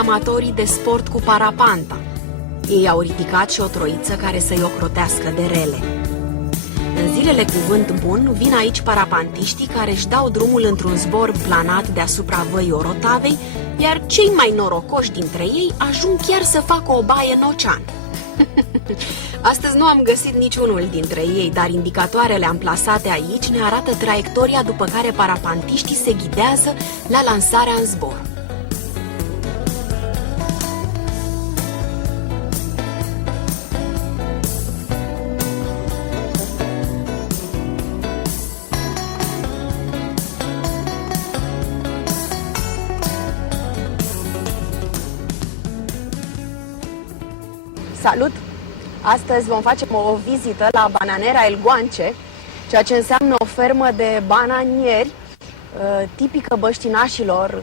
amatorii de sport cu parapanta. Ei au ridicat și o troiță care să-i ocrotească de rele. În zilele cu vânt bun vin aici parapantiștii care își dau drumul într-un zbor planat deasupra văii Orotavei, iar cei mai norocoși dintre ei ajung chiar să facă o baie în ocean. Astăzi nu am găsit niciunul dintre ei, dar indicatoarele amplasate aici ne arată traiectoria după care parapantiștii se ghidează la lansarea în zbor. Salut! Astăzi vom face o vizită la Bananera El Guanche, ceea ce înseamnă o fermă de bananieri tipică băștinașilor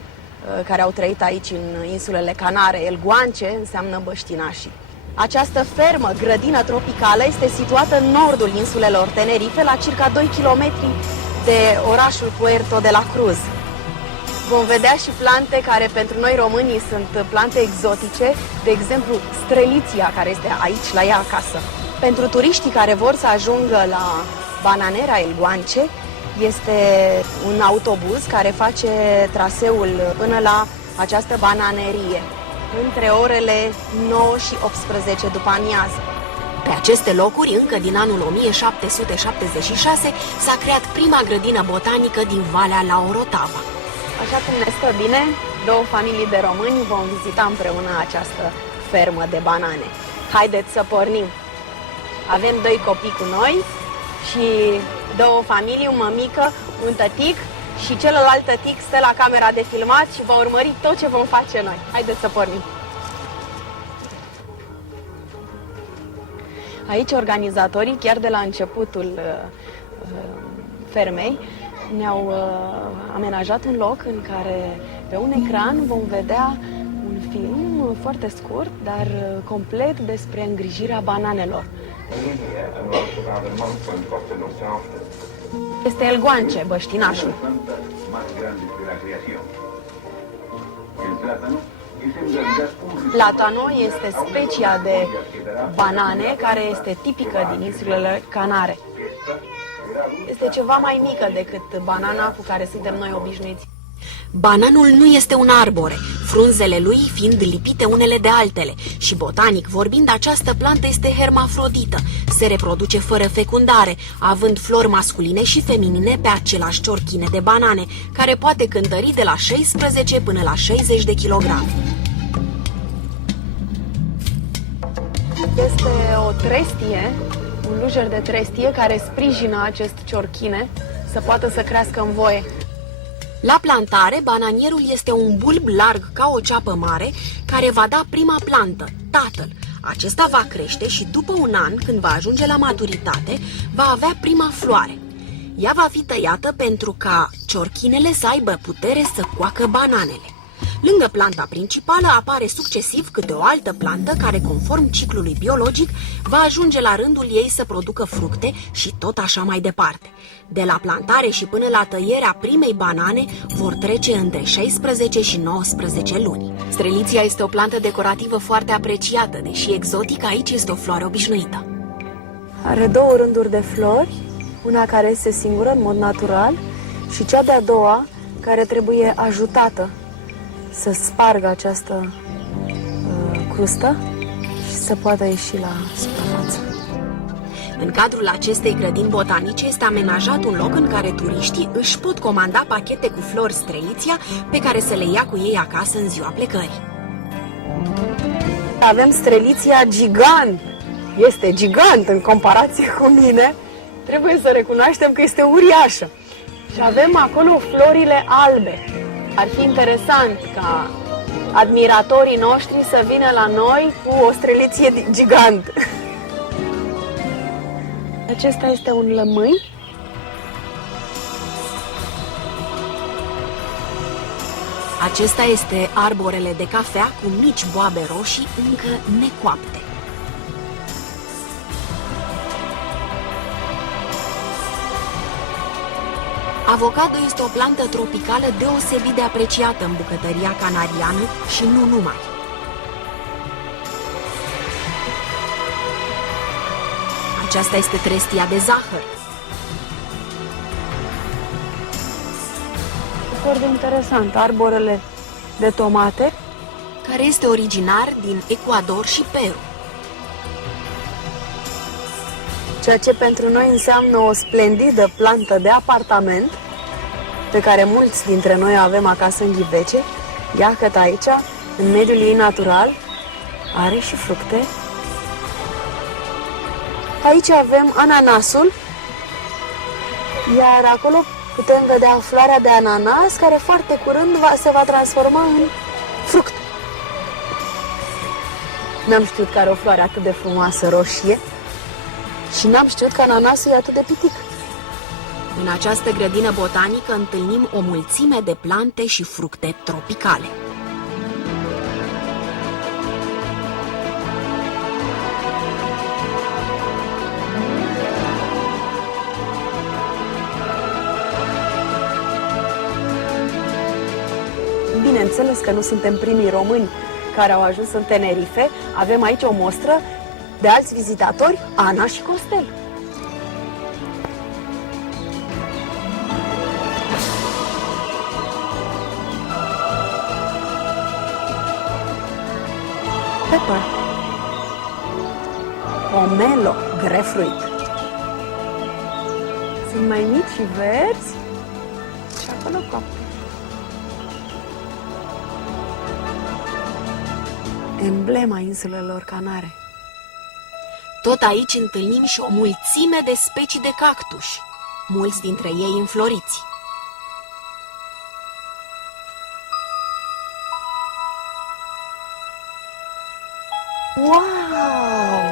care au trăit aici în insulele Canare. El Guanche înseamnă băștinașii. Această fermă, grădină tropicală, este situată în nordul insulelor Tenerife, la circa 2 km de orașul Puerto de la Cruz. Vom vedea și plante care pentru noi românii sunt plante exotice, de exemplu streliția, care este aici la ea acasă. Pentru turiștii care vor să ajungă la Bananera El Guanche, este un autobuz care face traseul până la această bananerie, între orele 9 și 18 după amiază. Pe aceste locuri, încă din anul 1776, s-a creat prima grădină botanică din Valea la Orotava. Așa cum ne stă bine, două familii de români vom vizita împreună această fermă de banane. Haideți să pornim! Avem doi copii cu noi și două familii, o mămică, un tătic și celălalt tătic stă la camera de filmat și va urmări tot ce vom face noi. Haideți să pornim! Aici organizatorii, chiar de la începutul fermei, ne-au amenajat un loc în care pe un ecran vom vedea un film foarte scurt, dar complet despre îngrijirea bananelor. Este El Guanche, băștinașul. Platano este specia de banane care este tipică din insulele Canare. Este ceva mai mică decât banana cu care suntem noi obișnuiți. Bananul nu este un arbore, frunzele lui fiind lipite unele de altele și, botanic vorbind, această plantă este hermafrodită, se reproduce fără fecundare, având flori masculine și feminine pe același ciorchine de banane, care poate cântări de la 16 până la 60 de kilograme. Este o trestie, un lujer de trestie care sprijină acest ciorchine să poată să crească în voie. La plantare, bananierul este un bulb larg ca o ceapă mare care va da prima plantă, tatăl. Acesta va crește și după un an, când va ajunge la maturitate, va avea prima floare. Ea va fi tăiată pentru ca ciorchinele să aibă putere să coacă bananele. Lângă planta principală apare succesiv câte o altă plantă care, conform ciclului biologic, va ajunge la rândul ei să producă fructe și tot așa mai departe. De la plantare și până la tăierea primei banane vor trece între 16 și 19 luni. Streliția este o plantă decorativă foarte apreciată, deși exotic, aici este o floare obișnuită. Are două rânduri de flori, una care este singură în mod natural și cea de-a doua care trebuie ajutată să spargă această crustă și să poată ieși la suprafață. În cadrul acestei grădini botanice este amenajat un loc în care turiștii își pot comanda pachete cu flori streliția pe care să le ia cu ei acasă în ziua plecării. Avem streliția gigant. Este gigant în comparație cu mine. Trebuie să recunoaștem că este uriașă. Și avem acolo florile albe. Ar fi interesant ca admiratorii noștri să vină la noi cu o streliție gigant. Acesta este un lămâi. Acesta este arborele de cafea cu mici boabe roșii încă necoapte. Avocado este o plantă tropicală deosebit de apreciată în bucătăria canariană și nu numai. Aceasta este trestia de zahăr. Foarte interesant, arborele de tomate, care este originar din Ecuador și Peru. Ceea ce pentru noi înseamnă o splendidă plantă de apartament, pe care mulți dintre noi o avem acasă în ghivece. Iată aici, în mediul ei natural, are și fructe. Aici avem ananasul, iar acolo putem vedea floarea de ananas, care foarte curând se va transforma în fruct. N-am știut că are o floare atât de frumoasă roșie și n-am știut că ananasul e atât de pitic. În această grădină botanică întâlnim o mulțime de plante și fructe tropicale. Bineînțeles că nu suntem primii români care au ajuns în Tenerife. Avem aici o mostră de alți vizitatori, Ana și Costel. Pepper, pomelo, grapefruit. Sunt mai mici și verzi și acolo copte. Emblema insulelor Canare. Tot aici întâlnim și o mulțime de specii de cactuși, mulți dintre ei înfloriți. Wow!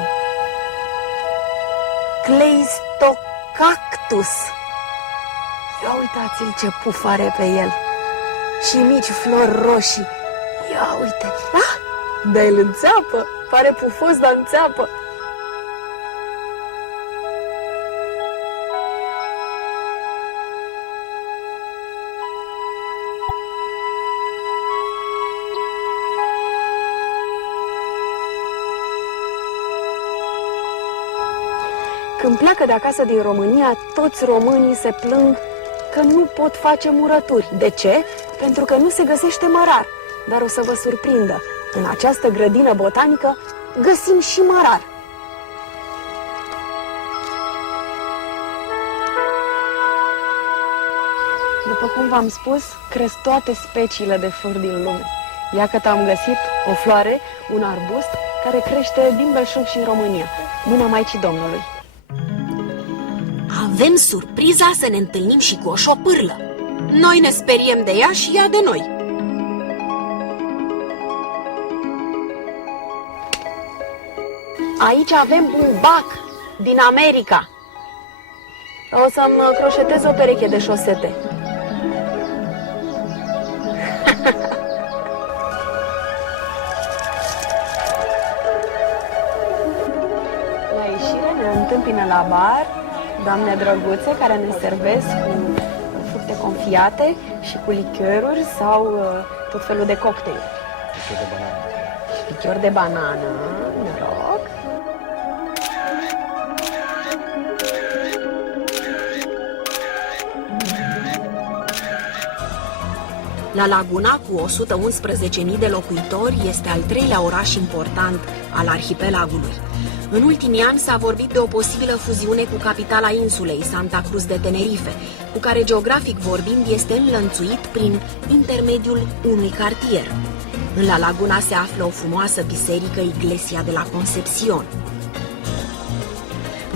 Cleistocactus! Ia uitați-l ce puf are pe el! Și mici flori roșii! Ia uite! Ah! Dar el înțeapă! Pare pufos, dar înțeapă! Când pleacă de acasă din România, toți românii se plâng că nu pot face murături. De ce? Pentru că nu se găsește mărar. Dar o să vă surprindă, în această grădină botanică găsim și mărar. După cum v-am spus, cresc toate speciile de flori din lume. Iată am găsit o floare, un arbust, care crește din belșug și în România, mâna Maicii Domnului. Avem surpriza să ne întâlnim și cu o șopârlă. Noi ne speriem de ea și ea de noi. Aici avem un bac din America. O să-mi croșetez o pereche de șosete. La ieșire ne întâmpină la bar doamne drăguțe care ne servesc cu fructe confiate și cu lichioruri sau tot felul de cocktail. Lichior de banană. Lichior de banană, noroc. La Laguna, cu 111.000 de locuitori, este al treilea oraș important al arhipelagului. În ultimii ani s-a vorbit de o posibilă fuziune cu capitala insulei, Santa Cruz de Tenerife, cu care, geografic vorbind, este înlănțuit prin intermediul unui cartier. În La Laguna se află o frumoasă biserică, Iglesia de la Concepción.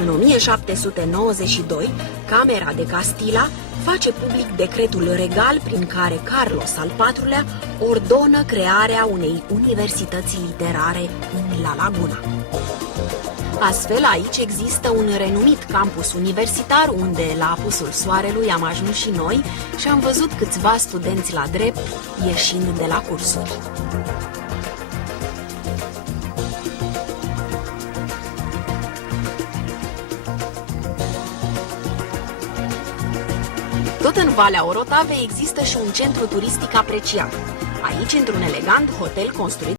În 1792, Camera de Castilla face public decretul regal prin care Carlos al IV-lea ordonă crearea unei universități literare în La Laguna. Astfel, aici există un renumit campus universitar unde, la apusul soarelui, am ajuns și noi și am văzut câțiva studenți la drept ieșind de la cursuri. Tot în Valea Orotavei există și un centru turistic apreciat. Aici, într-un elegant hotel construit